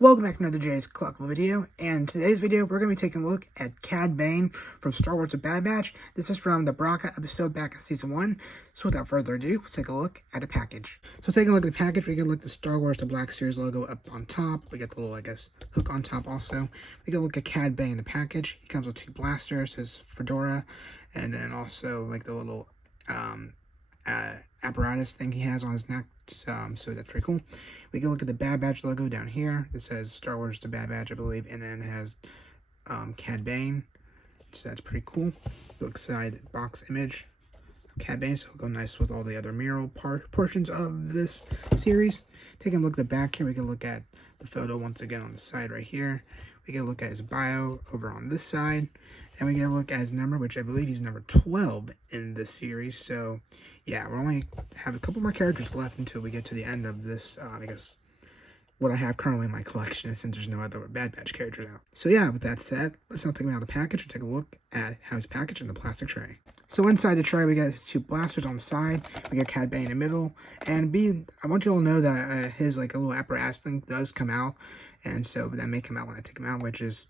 Welcome back to another Jay's Collectible video, and in today's video we're going to be taking a look at Cad Bane from Star Wars: The Bad Batch. This is from the Bracca episode back in Season 1, so without further ado, let's take a look at the package. So taking a look at the package, we get a look at the Star Wars: The Black Series logo up on top. We get the little, hook on top also. We get a look at Cad Bane in the package. He comes with two blasters, his fedora, and then also the little apparatus thing he has on his neck, so that's pretty cool. We can look at the Bad Batch logo down here. It says Star Wars: The Bad Batch, I believe, and then it has Cad Bane, so that's pretty cool. Look side box image of Cad Bane, so it'll go nice with all the other mural portions of this series. Taking a look at the back here, we can look at the photo once again on the side right here. We get a look at his bio over on this side, and we get a look at his number, which I believe he's number 12 in this series. So yeah, we only have a couple more characters left until we get to the end of this, I guess, what I have currently in my collection, since there's no other Bad Batch characters out. So yeah, with that said, let's now take him out of the package and take a look at how he's packaged in the plastic tray. So inside the tray, we got his two blasters on the side, we got Cad Bane in the middle, and I want you all to know that his a little apparatus thing does come out, and so that may come out when I take him out, which is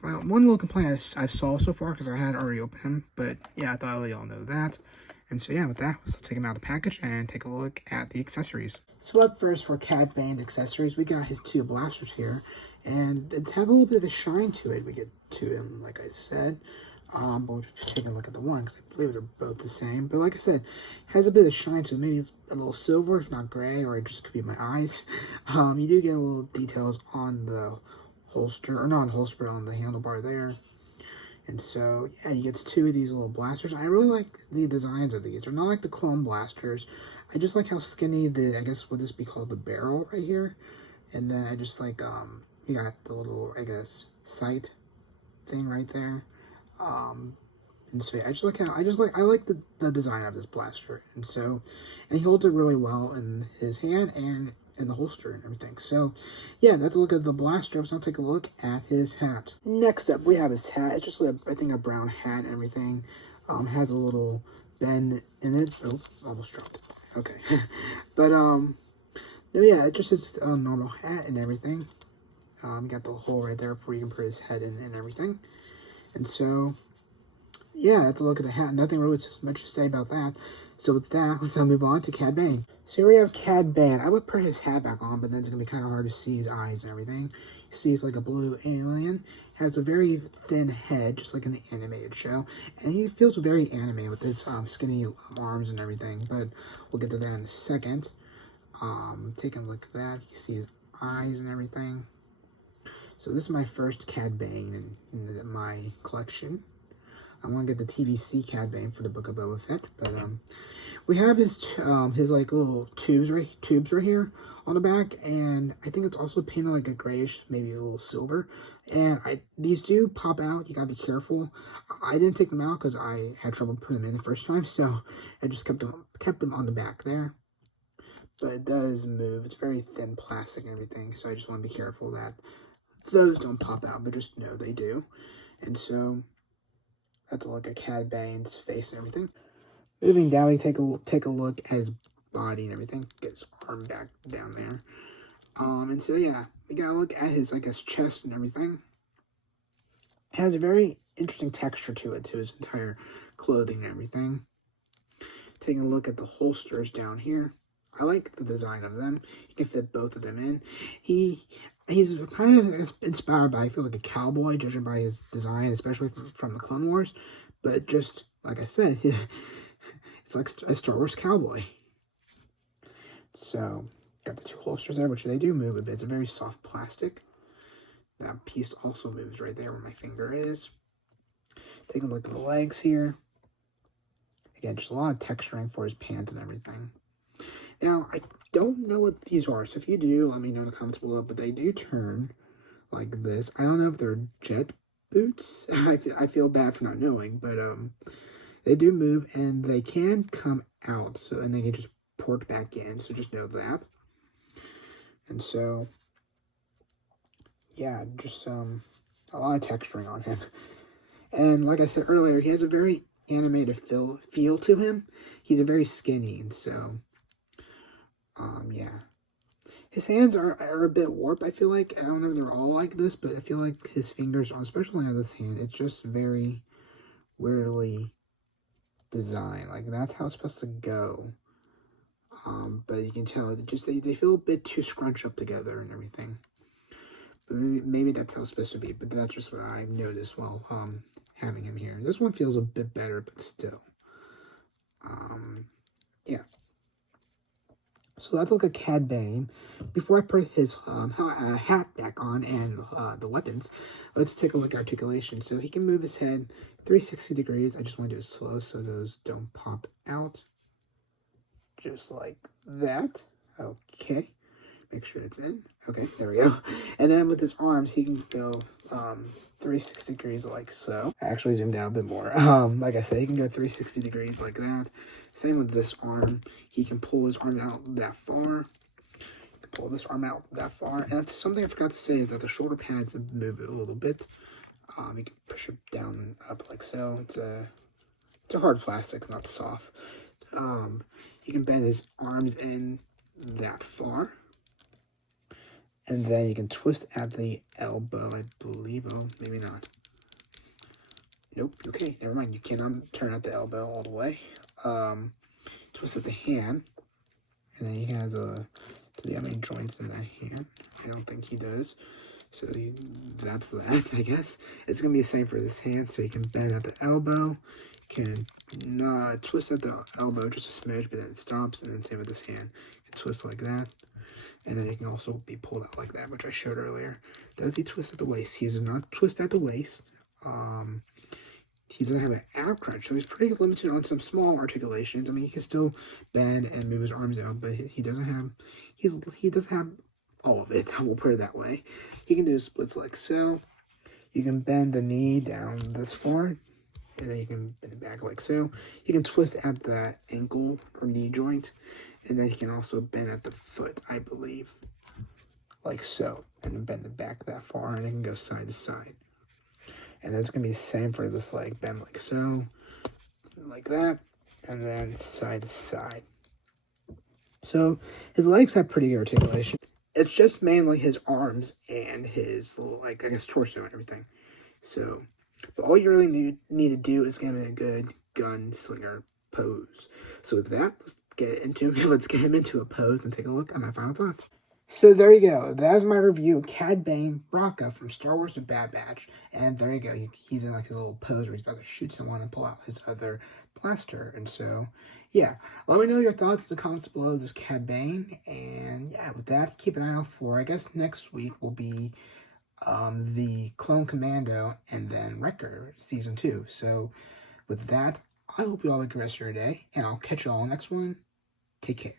my one little complaint I saw so far, because I had already opened him. But yeah, I thought I'd let y'all know that. And so yeah, with that, let's take him out of the package and take a look at the accessories. So up first for Cad Bane's accessories, we got his two blasters here, and it has a little bit of a shine to it. We get to him, like I said, but we'll just take a look at the one, because I believe they're both the same. But like I said, it has a bit of shine to it. Maybe it's a little silver, if not gray, or it just could be my eyes. You do get a little details on the holster, or not holster, but on the handlebar there. And so, yeah, he gets two of these little blasters. I really like the designs of these. They're not like the clone blasters. I just like how skinny I guess, would this be called, the barrel right here? And then I just like, you got the little, I guess, sight thing right there. And so, yeah, I like the design of this blaster. And so, and he holds it really well in his hand and in the holster and everything. So yeah, that's a look at the blaster. So I'll take a look at his hat. Next up, we have his hat. It's just I think a brown hat and everything. Has a little bend in it. Oh, almost dropped it. Okay. But yeah, it just is a normal hat and everything. Got the hole right there where you can put his head in and everything. And so yeah, that's a look at the hat. Nothing really much to say about that. So with that, let's now move on to Cad Bane. So here we have Cad Bane. I would put his hat back on, but then it's going to be kind of hard to see his eyes and everything. You see he's like a blue alien. Has a very thin head, just like in the animated show. And he feels very anime with his skinny arms and everything. But we'll get to that in a second. Taking a look at that. You see his eyes and everything. So this is my first Cad Bane in my collection. I want to get the TVC Cad Bane for the Book of Boba Fett, but we have his little tubes right here on the back, and I think it's also painted like a grayish, maybe a little silver. And these do pop out. You gotta be careful. I didn't take them out because I had trouble putting them in the first time, so I just kept them on the back there. But it does move. It's very thin plastic and everything, so I just want to be careful that those don't pop out, but just know they do. And so that's a look at Cad Bane's face and everything. Moving down, we take a look at his body and everything. Get his arm back down there. And so yeah, we gotta look at his, I guess, chest and everything. It has a very interesting texture to it, to his entire clothing and everything. Taking a look at the holsters down here. I like the design of them. You can fit both of them in. He's kind of inspired by, I feel like, a cowboy, judging by his design, especially from the Clone Wars. But just, like I said, it's like a Star Wars cowboy. So, got the two holsters there, which they do move a bit. It's a very soft plastic. That piece also moves right there where my finger is. Taking a look at the legs here. Again, just a lot of texturing for his pants and everything. Now, I don't know what these are, so if you do, let me know in the comments below, but they do turn like this. I don't know if they're jet boots. I feel bad for not knowing, but they do move, and they can come out, so, and they can just port back in, so just know that. And so, yeah, just a lot of texturing on him. And like I said earlier, he has a very animated feel to him. He's a very skinny, and so yeah. His hands are a bit warped, I feel like. I don't know if they're all like this, but I feel like his fingers, especially on this hand, it's just very weirdly designed. Like, that's how it's supposed to go. But you can tell, they feel a bit too scrunched up together and everything. But maybe that's how it's supposed to be, but that's just what I noticed while having him here. This one feels a bit better, but still. Yeah. So let's look at Cad Bane. Before I put his hat back on and the weapons, let's take a look at articulation. So he can move his head 360 degrees. I just want to do it slow so those don't pop out. Just like that. Okay. Make sure it's in. Okay, there we go. And then with his arms, he can go 360 degrees like so. I actually zoomed out a bit more. Like I said, he can go 360 degrees like that. Same with this arm. He can pull his arm out that far. He can pull this arm out that far. And that's something I forgot to say is that the shoulder pads move it a little bit. You can push it down and up like so. It's a hard plastic, not soft. He can bend his arms in that far. And then you can twist at the elbow, I believe. Oh, maybe not. Nope. Okay, never mind. You cannot turn at the elbow all the way. Twist at the hand. And then he has does he have any joints in that hand? I don't think he does. So that's that, I guess. It's going to be the same for this hand. So you can bend at the elbow. Can twist at the elbow just a smidge, but then it stops. And then same with this hand. You can twist like that. And then it can also be pulled out like that, which I showed earlier. Does he twist at the waist? He does not twist at the waist. He doesn't have an ab crunch, so he's pretty limited on some small articulations. I mean, he can still bend and move his arms out, but he doesn't have all of it. I will put it that way. He can do splits like so. You can bend the knee down this far, and then you can bend it back like so. You can twist at the ankle or knee joint, and then you can also bend at the foot, I believe, like so, and then bend it back that far, and it can go side to side. And then it's going to be the same for this leg, bend like so, like that, and then side to side. So his legs have pretty good articulation. It's just mainly his arms and his little, like, I guess, torso and everything. So, but all you really need to do is get him in a good gunslinger pose. So with that, let's get him into a pose and take a look at my final thoughts. So there you go. That was my review. Cad Bane, Bracca from Star Wars The Bad Batch. And there you go. He's in like his little pose where he's about to shoot someone and pull out his other blaster. And so, yeah. Let me know your thoughts in the comments below this Cad Bane. And yeah, with that, keep an eye out for, I guess next week will be the Clone Commando and then Wrecker Season 2. So with that, I hope you all have a good rest of your day. And I'll catch you all next one. Take care.